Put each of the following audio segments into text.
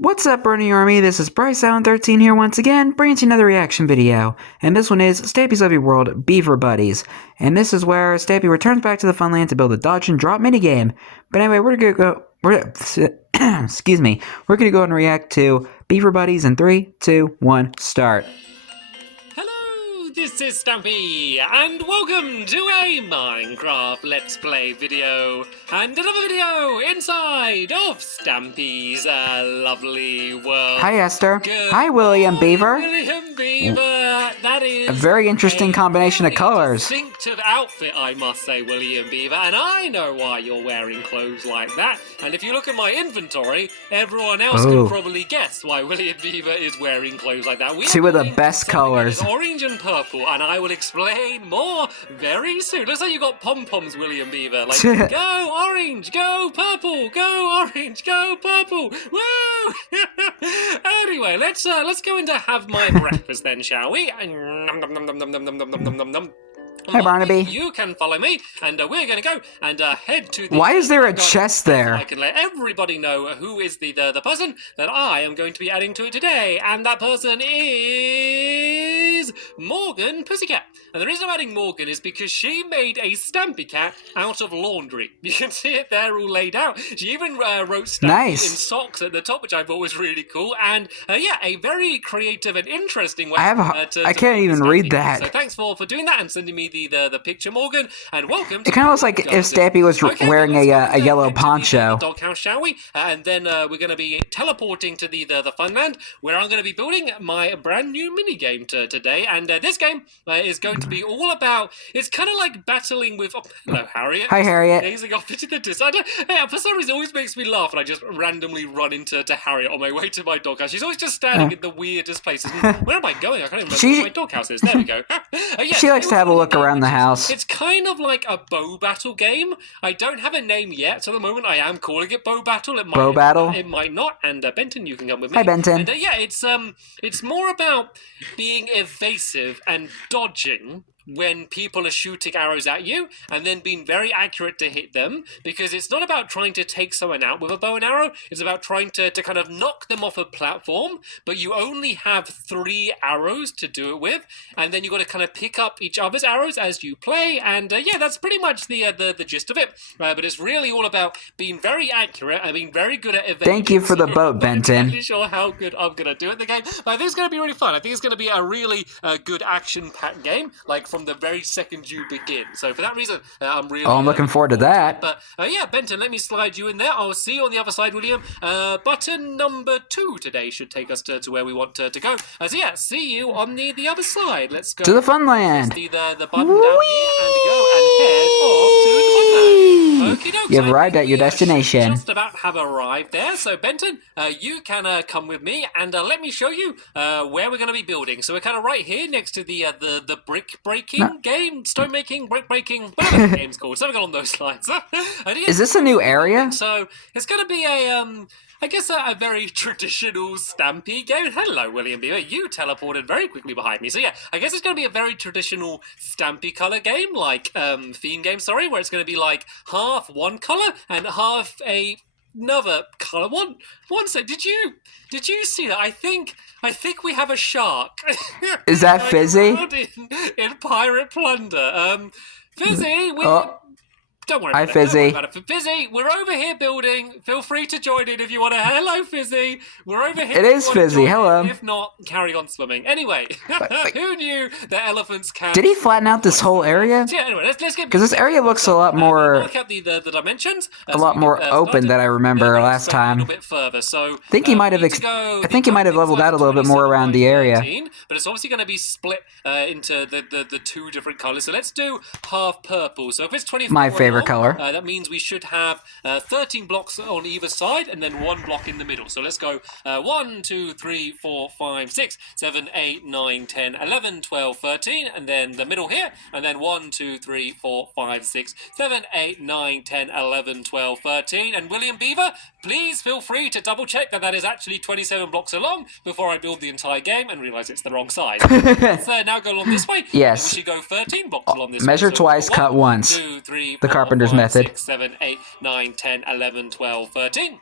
What's up, Bernie Army? This is BryceAllen13 here once again, bringing you another reaction video. And this one is Stampy's Lovely World Beaver Buddies. And this is where Stampy returns back to the Funland to build a dodge and drop minigame. But anyway, we're gonna go and react to Beaver Buddies in 3, 2, 1, start. Hello, this is Stampy, and welcome to a Minecraft Let's Play video, and another video inside of Stampy's lovely world. Hi, Esther. Good Hi, William Beaver. William Beaver, that is A very interesting combination of colors. Distinctive outfit, I must say, William Beaver, and I know why you're wearing clothes like that, and if you look at my inventory, everyone else can probably guess why William Beaver is wearing clothes like that. Two of the best colors. Orange and purple, and I will explain more very soon. Looks like you got pom-poms, William Beaver. Like, go orange, go purple, go orange, go purple. Woo! Anyway, let's go in to have my breakfast then, shall we? Nom, nom, nom, nom, nom, nom, nom, nom, nom, nom, nom. Hi, Barnaby. You can follow me, and we're going to go and head to the... Why is there a chest there? I can let everybody know who is the person that I am going to be adding to it today, and that person is Morgan Pussycat. And the reason I'm adding Morgan is because she made a Stampy cat out of laundry. You can see it there all laid out. She even wrote Stampy in socks at the top, which I thought was really cool, and yeah, a very creative and interesting way. I can't even read that. So thanks for doing that and sending me the picture, Morgan, and welcome to... It kind of looks like if Stampy was wearing a yellow poncho. The doghouse, shall we? And then we're going to be teleporting to the Funland, where I'm going to be building my brand new minigame today. And this game is going to be all about... It's kind of like battling with... Oh, hello, Harriet. Hi, Harriet. Gazing off into the distance. Hey, for some reason, it always makes me laugh, and I just randomly run into Harriet on my way to my doghouse. She's always just standing in the weirdest places. Where am I going? I can't even remember where my doghouse is. There we go. She likes to have a look around the house. It's kind of like a bow battle game. I don't have a name yet, so at the moment I am calling it bow battle. It might not. And Benton, you can come with me. Hi, Benton. And yeah, it's more about being evasive and dodging when people are shooting arrows at you, and then being very accurate to hit them, because it's not about trying to take someone out with a bow and arrow, it's about trying to kind of knock them off a platform, but you only have 3 arrows to do it with, and then you've got to kind of pick up each other's arrows as you play, and yeah, that's pretty much the gist of it, but it's really all about being very accurate and being very good at evasion. Thank you for the boat, Benton. I'm not really sure how good I'm going to do it in the game, but I think it's going to be really fun. I think it's going to be a really good action-packed game, like from the very second you begin. So for that reason, I'm really... I'm looking forward to that. But yeah, Benton, let me slide you in there. I'll see you on the other side, William. Button number 2 today should take us to where we want to go. So yeah, see you on the other side. Let's go to the Funland. The button down here and go and head off to the Funland. Okie doke. You've arrived at your destination. Just about have arrived there. So Benton, you can come with me and let me show you where we're going to be building. So we're kind of right here next to the brick breaking game, stone making, brick breaking, whatever the game's called, something along those lines. Is this a new area? So it's going to be I guess a very traditional Stampy game. Hello, William Beaver. You teleported very quickly behind me. So yeah, I guess it's going to be a very traditional Stampy color game, like theme game, sorry, where it's going to be like half one color and half another color. One sec. Did you see that? I think we have a shark. Is that Fizzy? In Pirate Plunder. Fizzy, don't worry about it. Fizzy. Don't worry about it. Fizzy, we're over here building. Feel free to join in if you want to. Hello, Fizzy. We're over here. It is Fizzy. Hello. If not, carry on swimming. Anyway, who knew that elephants can... Did he flatten out this whole area? Yeah, anyway, let's get... Because this area looks a lot more... Look at the dimensions. A lot more open than I remember last time. A little bit further, so... I think he might have leveled out a little bit more around the area. But it's obviously going to be split into the 2 different colors. So let's do half purple. So if it's 24... My favorite color. That means we should have 13 blocks on either side and then 1 block in the middle. So let's go 1, 2, 3, 4, 5, 6, 7, 8, 9, 10, 11, 12, 13, and then the middle here, and then 1, 2, 3, 4, 5, 6, 7, 8, 9, 10, 11, 12, 13. And William Beaver, please feel free to double check that is actually 27 blocks along before I build the entire game and realise it's the wrong size. Let's now go along this way. Yes. We should go 13 blocks along this way. Measure twice, cut once. 2, 3, 4, the carpenter's 5, method. 6, 7, 8, 9, 10, 11, 12, 13.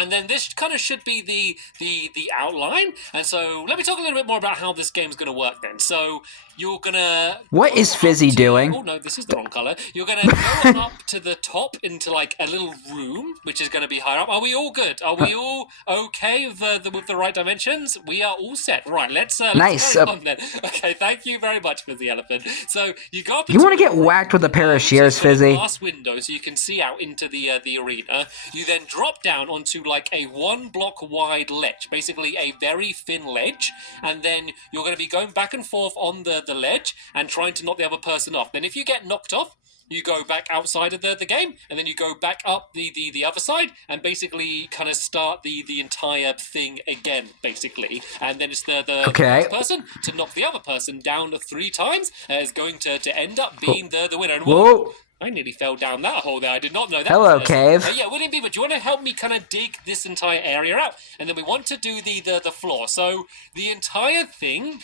And then this kind of should be the outline. And so let me talk a little bit more about how this game's going to work then. So you're going to... What is Fizzy doing? Oh, no, this is the wrong color. You're going to go up to the top into like a little room, which is going to be higher up. Are we all good? Are we all okay with the right dimensions? We are all set. Right, let's Nice. carry on then. Okay, thank you very much, Fizzy Elephant. So you go up... You want to get whacked with a pair of shears, Fizzy? Glass window so you can see out into the arena. You then drop down onto like a 1 block wide ledge, basically a very thin ledge, and then you're going to be going back and forth on the ledge and trying to knock the other person off. Then if you get knocked off, you go back outside of the game, and then you go back up the other side, and basically kind of start the entire thing again, basically. And then it's the next person to knock the other person down 3 times is going to end up being the winner. And Whoa! I nearly fell down that hole there. I did not know that. Hello, Cave. Yeah, William Beaver, do you want to help me kind of dig this entire area out? And then we want to do the floor. So the entire thing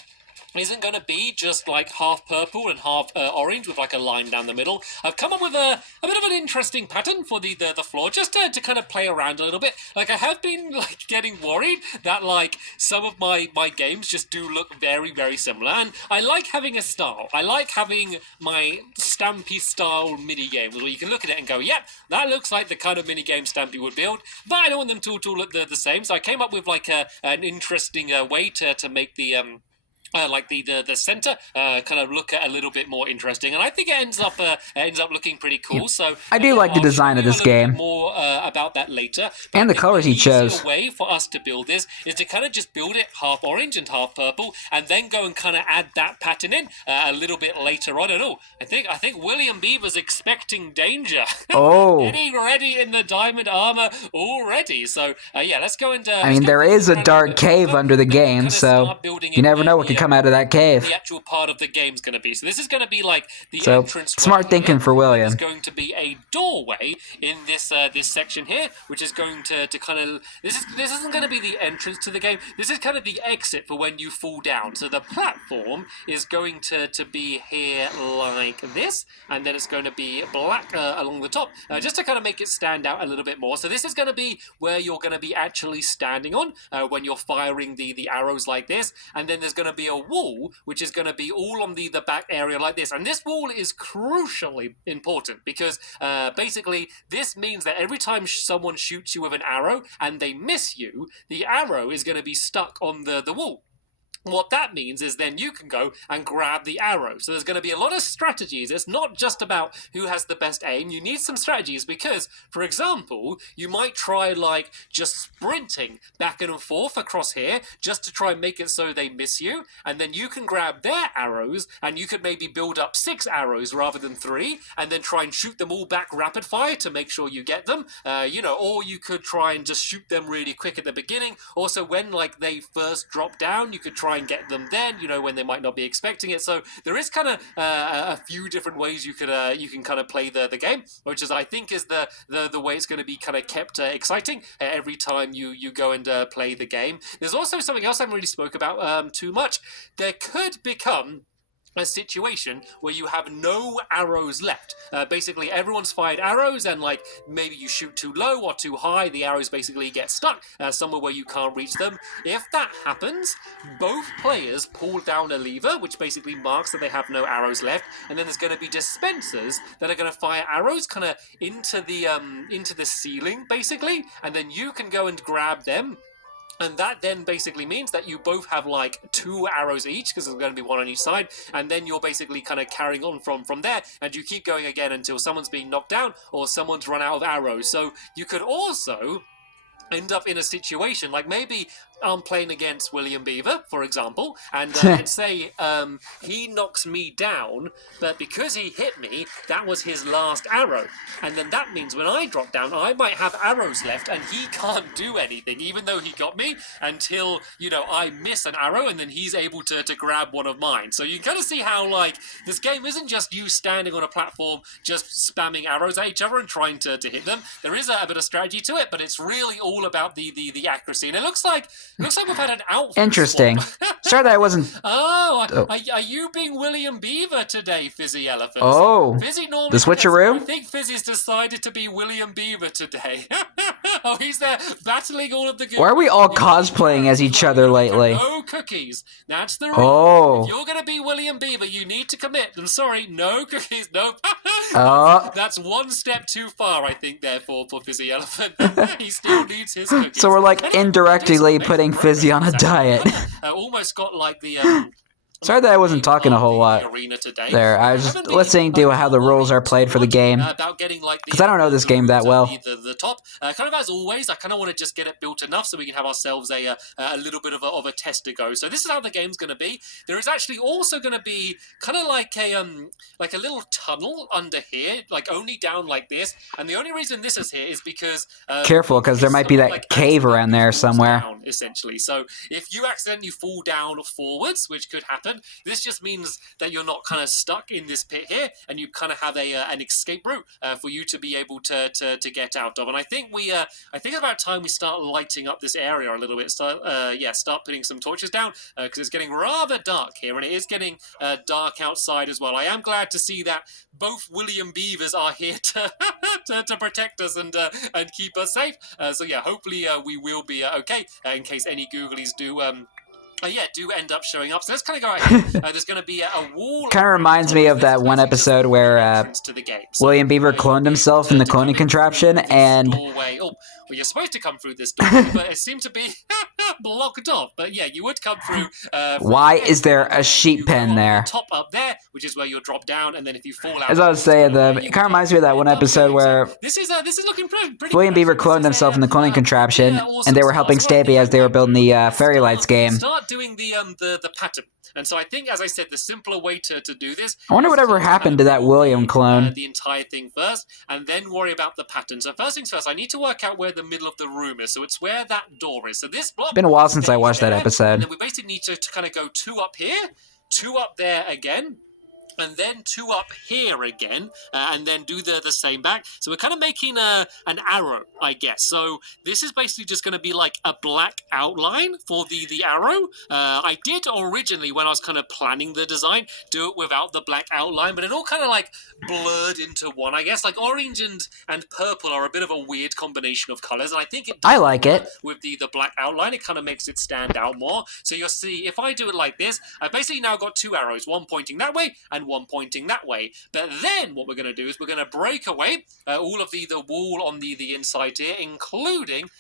isn't going to be just like half purple and half orange with like a line down the middle. I've come up with a bit of an interesting pattern for the floor, just to kind of play around a little bit. Like, I have been like getting worried that like some of my games just do look very, very similar, and I like having a style. I like having my Stampy style mini games where you can look at it and go, yep, that looks like the kind of mini game Stampy would build, but I don't want them to all look the same. So I came up with like an interesting way to make the like the center kind of look a little bit more interesting, and I think it ends up looking pretty cool. Yeah. So I do like the design of this game. More about that later. But and the colors he chose. The way for us to build this is to kind of just build it half orange and half purple, and then go and kind of add that pattern in a little bit later on. And I think William Beaver's expecting danger. Oh, getting ready in the diamond armor already. So yeah, let's go and. I mean, there is a dark cave under the game, so you never know what could come out of that cave. The actual part of the game's going to be. So this is going to be like the entrance. Smart thinking for William. There's going to be a doorway in this this section here, which is going to kind of this isn't going to be the entrance to the game. This is kind of the exit for when you fall down. So the platform is going to be here like this, and then it's going to be black along the top, just to kind of make it stand out a little bit more. So this is going to be where you're going to be actually standing on when you're firing the arrows like this, and then there's going to be a wall which is going to be all on the back area like this. And this wall is crucially important because basically this means that every time someone shoots you with an arrow and they miss you, the arrow is going to be stuck on the wall. What that means is then you can go and grab the arrow. So there's going to be a lot of strategies. It's not just about who has the best aim. You need some strategies because, for example, you might try like just sprinting back and forth across here just to try and make it so they miss you. And then you can grab their arrows and you could maybe build up 6 arrows rather than 3 and then try and shoot them all back rapid fire to make sure you get them. Or you could try and just shoot them really quick at the beginning. Also, when like they first drop down, you could try and get them then, when they might not be expecting it. So there is kind of a few different ways you can kind of play the game, which is I think is the way it's going to be kind of kept exciting every time you go and play the game. There's also something else I haven't really spoke about too much. There could become a situation where you have no arrows left. Basically, everyone's fired arrows, and like maybe you shoot too low or too high, the arrows basically get stuck somewhere where you can't reach them. If that happens, both players pull down a lever, which basically marks that they have no arrows left, and then there's going to be dispensers that are going to fire arrows kind of into the ceiling, basically, and then you can go and grab them. And that then basically means that you both have like 2 arrows each, because there's going to be 1 on each side, and then you're basically kind of carrying on from there, and you keep going again until someone's being knocked down or someone's run out of arrows. So you could also end up in a situation like maybe I'm playing against William Beaver, for example, and let's say he knocks me down, but because he hit me, that was his last arrow. And then that means when I drop down, I might have arrows left, and he can't do anything, even though he got me, until, I miss an arrow, and then he's able to grab one of mine. So you can kind of see how, like, this game isn't just you standing on a platform, just spamming arrows at each other and trying to hit them. There is a bit of strategy to it, but it's really all about the accuracy. And it looks like we've had an outfit. Interesting. Sorry that I wasn't. Are you being William Beaver today, Fizzy Elephant? Oh, Fizzy normally the switcheroo? I think Fizzy's decided to be William Beaver today. Oh, he's there battling all of the googlies. Why are we all cosplaying as each other lately? No cookies. That's the rule. Oh. If you're going to be William Beaver, you need to commit. I'm sorry, no cookies, no. That's one step too far, I think, therefore, for Fizzy Elephant. He still needs his cookies. So we're like indirectly putting Fizzy on a diet. Almost got like the... Sorry that I wasn't talking a whole lot there. I was just listening to how the rules are played for the game. Because I don't know this game that well. The top. Kind of as always, I kind of want to just get it built enough so we can have ourselves a little bit of a test to go. So this is how the game's going to be. There is actually also going to be kind of like a little tunnel under here, like only down like this. And the only reason this is here is because... Careful, because there might be that cave around there somewhere. Down, essentially. So if you accidentally fall down forwards, which could happen, this just means that you're not kind of stuck in this pit here, and you kind of have an escape route for you to be able to get out of. And I think it's about time we start lighting up this area a little bit. Start putting some torches down because it's getting rather dark here, and it is getting dark outside as well. I am glad to see that both William Beavers are here to protect us and keep us safe. So yeah, hopefully we will be okay in case any googlies do end up showing up. So let's kind of go ahead. There's going to be a wall. Kind of reminds me of that one episode where William Beaver cloned himself in the cloning contraption, and... Well, you're supposed to come through this door, but it seemed to be blocked off. But yeah, you would come through. Why is there a sheep pen there? The top up there, which is where you'll drop down, and then if you fall out... As I was saying, it kind of reminds me of that one episode where this is looking pretty William Beaver cloned himself in the cloning contraption, and they were helping Stampy as they were building the Fairy Lights game. Start doing the pattern. And so I think, as I said, the simpler way to do this... I wonder whatever happened to that William clone. The entire thing first, and then worry about the pattern. So first things first, I need to work out where the middle of the room is. So it's where that door is. So this block... It's been a while since I watched that episode. And then we basically need to kind of go 2 up here, 2 up there again, and then 2 up here again, and then do the same back. So we're kind of making an arrow, I guess. So this is basically just going to be like a black outline for the arrow. I did originally, when I was kind of planning the design, do it without the black outline, but it all kind of like blurred into one, I guess. Like orange and purple are a bit of a weird combination of colors, and I think I like it. With the black outline, it kind of makes it stand out more. So you'll see, if I do it like this, I've basically now got 2 arrows, one pointing that way and one pointing that way. But then what we're going to do is we're going to break away all of the wall on the inside here, including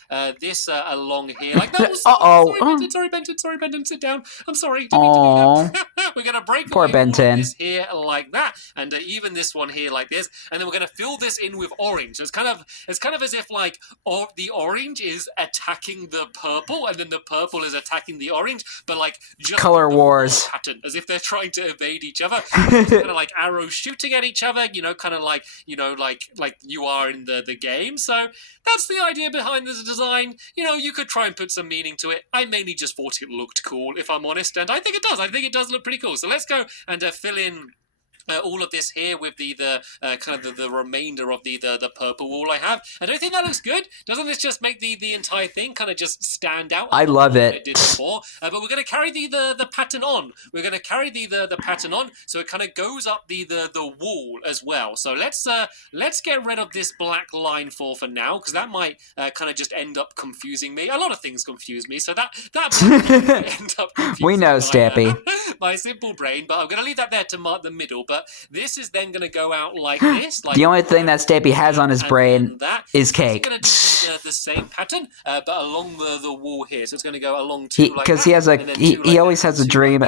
this along here. Like, no, sorry, Benton, sit down. I'm sorry. Didn't mean to do that. We're going to break Poor away Benton. all of this here like that, and even this one here like this, and then we're going to fill this in with orange. So it's kind of as if like the orange is attacking the purple, and then the purple is attacking the orange, but like just color wars pattern, as if they're trying to evade each other. Kind of like arrows shooting at each other, kind of like you are in the game. So that's the idea behind this design. You could try and put some meaning to it. I mainly just thought it looked cool, if I'm honest, and I think it does. I think it does look pretty cool. So let's go and fill in all of this here with the kind of the remainder of the purple wall I have. I don't think that looks good. Doesn't this just make the entire thing kind of just stand out? I love it. It did before. But we're going to carry the pattern on. We're going to carry the pattern on, so it kind of goes up the wall as well. So let's get rid of this black line for now, because that might kind of just end up confusing me. A lot of things confuse me, so that might end up confusing we know, Stampy. My simple brain. But I'm going to leave that there to mark the middle. But this is then going to go out like this. Like the only thing that Stampy has on his brain is cake. It's going to do the same pattern, but along the wall here. So it's going to go along 2 like that. Because he has he always has a dream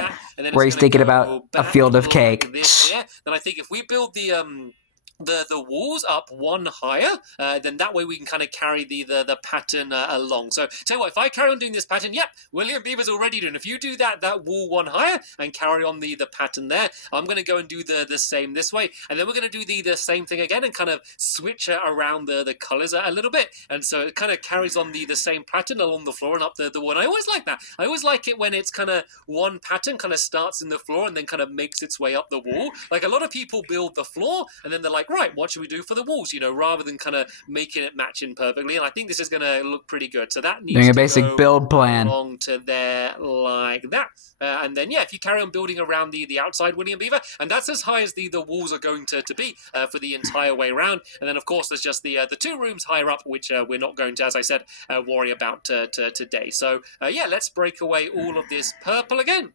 where he's thinking about a field of cake. Then I think if we build the walls up 1 higher, then that way we can kind of carry the pattern along. So tell you what, if I carry on doing this pattern, yep, William Beaver's already doing. If you do that wall 1 higher and carry on the pattern there, I'm going to go and do the same this way, and then we're going to do the same thing again and kind of switch around the colors a little bit, and so it kind of carries on the same pattern along the floor and up the wall. And I always like that. I always like it when it's kind of one pattern kind of starts in the floor and then kind of makes its way up the wall. Like a lot of people build the floor and then they're like like, right, what should we do for the walls? Rather than kind of making it match in perfectly. And I think this is going to look pretty good. So that needs Doing a to basic go build plan. along to there like that. And then, if you carry on building around the outside, William Beaver, and that's as high as the walls are going to be for the entire way around. And then, of course, there's just the 2 rooms higher up, which we're not going to, as I said, worry about today. So, let's break away all of this purple again.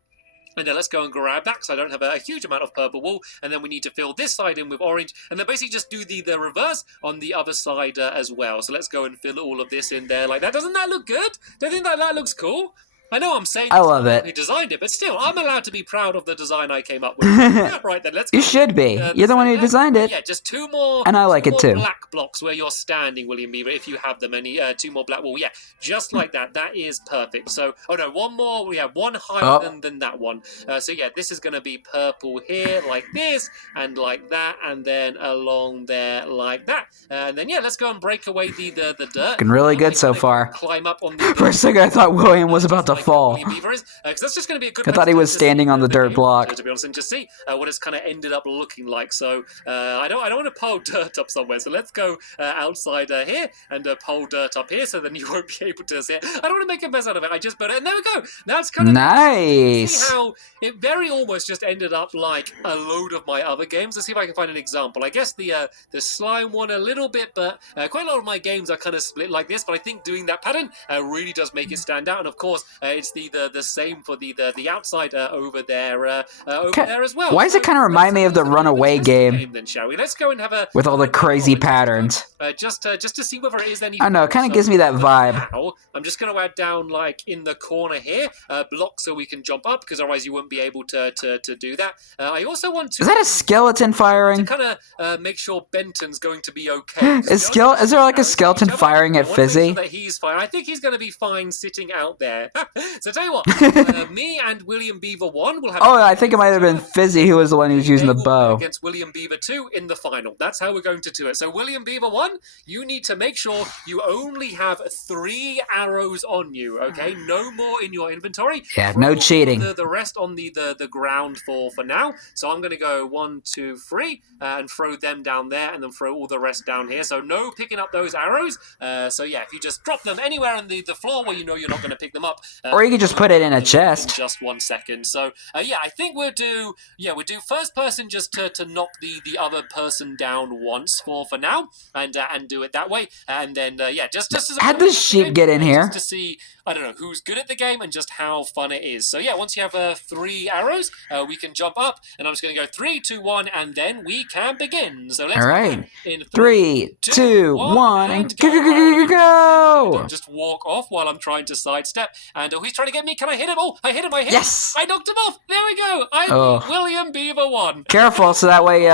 And then let's go and grab that, because I don't have a huge amount of purple wool. And then we need to fill this side in with orange. And then basically just do the reverse on the other side as well. So let's go and fill all of this in there like that. Doesn't that look good? Don't you think that looks cool? I know I'm saying I love it. Who designed it, but still, I'm allowed to be proud of the design I came up with. Yeah, right then, let's go. You should be. You're the one who designed it. Yeah, just 2 more. And I like it too. Black blocks where you're standing, William Beaver, if you have them. Any 2 more black wool. Yeah, just like that. That is perfect. So, oh no, 1 more. We have 1 higher than that one. So yeah, this is going to be purple here, like this, and like that, and then along there, like that. And then let's go and break away the dirt. Looking really good so far. Climb up on the. For a second, I thought William was about to fall. Because that's just going to be a good. I thought he was standing on the dirt block. To be honest, and just see what it's kind of ended up looking like. So I don't want to pile dirt up somewhere. So let's go outside here and pile dirt up here, so then you won't be able to see it. I don't want to make a mess out of it. I just put it, and there we go. Now it's kind of nice. See how it very almost just ended up like a load of my other games. Let's see if I can find an example. I guess the slime one a little bit, but quite a lot of my games are kind of split like this. But I think doing that pattern really does make it stand out. And of course, it's the same for the outside over there there as well. Why does it kind of remind me of the Runaway game? Then shall we? Let's go and have a with all the crazy patterns. Just to see whether it is any. I know, it kind of gives me that vibe. Now, I'm just going to add down like in the corner here blocks so we can jump up, because otherwise you wouldn't be able to do that. I also want to. Is that a skeleton firing? To kind of make sure Benton's going to be okay. Is there like a skeleton firing at Fizzy? Sure that he's fine. I think he's going to be fine sitting out there. So tell you what, me and William Beaver 1 will have. Oh, I think it might have been Fizzy who was the one who was using the bow. Against William Beaver 2 in the final. That's how we're going to do it. So William Beaver 1, you need to make sure you only have 3 arrows on you, okay? No more in your inventory. Yeah, no cheating. The rest on the ground for now. So I'm going to go 1, 2, 3 and throw them down there, and then throw all the rest down here. So no picking up those arrows. So yeah, if you just drop them anywhere on the floor where you know you're not going to pick them up. Or you could just put it in a chest. In just 1 second. So yeah, I think we'll do first person just to knock the other person down once for now, and do it that way. And then just as how'd the sheep get in here? To see, I don't know, who's good at the game and just how fun it is. So yeah, once you have 3 arrows, we can jump up, and I'm just going to go 3, 2, 1, and then we can begin. So let's go in 3, 2, 1, and go! Don't just walk off while I'm trying to sidestep. And he's trying to get me. Can I hit him? Oh, I hit him. Yes! I knocked him off. There we go. I'm William Beaver 1. Careful, so that way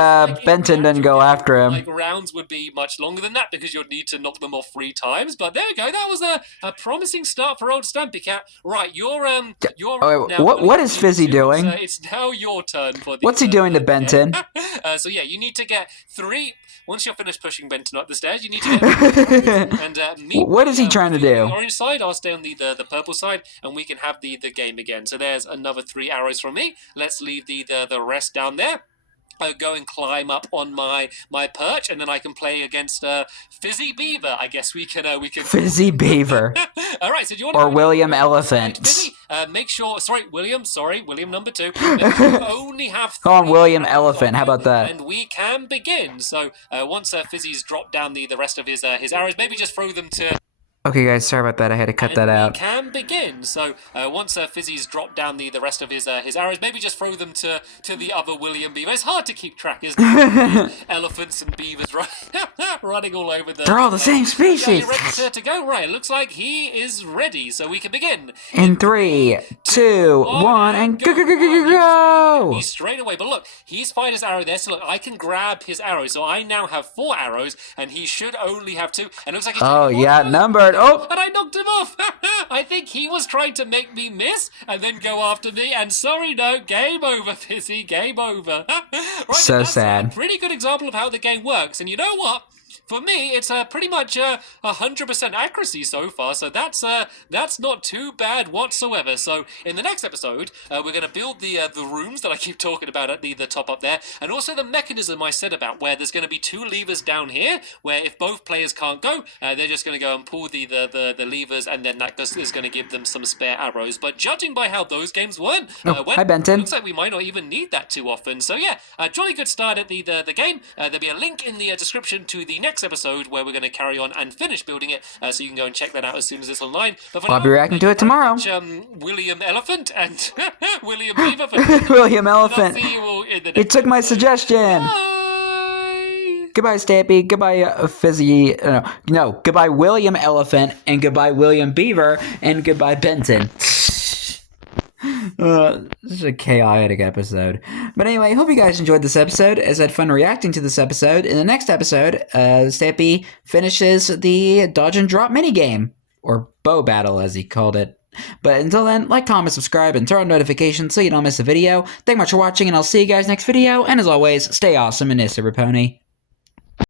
Benton doesn't go after him. Like rounds would be much longer than that, because you'd need to knock them off 3 times. But there we go. That was a promising start for old Stampy Cat. Right, you're what is Fizzy doing? It's now your turn for the. What's he doing to Benton? So yeah, you need to get 3. Once you're finished pushing Benton up the stairs, you need to get and what is he trying to do? On the orange side, I'll stay on the purple side, and we can have the game again. So there's another 3 arrows from me. Let's leave the rest down there. I'll go and climb up on my perch, and then I can play against Fizzy Beaver. I guess we can. Fizzy Beaver. All right. So do you want or William Elephant? Fizzy, make sure. William number 2. Make sure you only have 3 on William Elephant. How about that? And we can begin. So once Fizzy's dropped down the rest of his arrows, maybe just throw them to. Okay, guys, sorry about that. I had to cut that out. We can begin. So once Fizzy's dropped down the rest of his arrows, maybe just throw them to the other William Beaver. It's hard to keep track, isn't it? Elephants and beavers running all over the. They're all the same species. Yeah, you ready to go? Right. It looks like he is ready, so we can begin. In 3, 2, 1, and go! He's straight away, but look, he's fired his arrow there. So look, I can grab his arrow. So I now have 4 arrows, and he should only have 2. And it looks like he's numbered. Oh! And I knocked him off. I think he was trying to make me miss and then go after me. And sorry, no, game over, Fizzy, game over. Right, so that's sad. A pretty good example of how the game works. And you know what? For me, it's pretty much 100% accuracy so far, so that's not too bad whatsoever. So in the next episode, we're going to build the rooms that I keep talking about at the top up there, and also the mechanism I said about where there's going to be 2 levers down here, where if both players can't go, they're just going to go and pull the levers, and then that is going to give them some spare arrows. But judging by how those games went, Hi, Benton. looks like we might not even need that too often. So yeah, jolly good start at the game. There'll be a link in the description to the next episode where we're going to carry on and finish building it, so you can go and check that out as soon as it's online. But I'll be reacting to it tomorrow. William Elephant and William Beaver. For William Elephant. I'll see you all in the next He took my episode. suggestion. Bye. Goodbye, Stampy. Goodbye, Fizzy. No. Goodbye, William Elephant. And goodbye, William Beaver. And goodbye, Benton. This is a chaotic episode. But anyway, hope you guys enjoyed this episode, as I had fun reacting to this episode. In the next episode, Stampy finishes the dodge and drop minigame, or bow battle as he called it. But until then, like, comment, subscribe, and turn on notifications so you don't miss a video. Thank you much for watching, and I'll see you guys next video. And as always, stay awesome and Pony.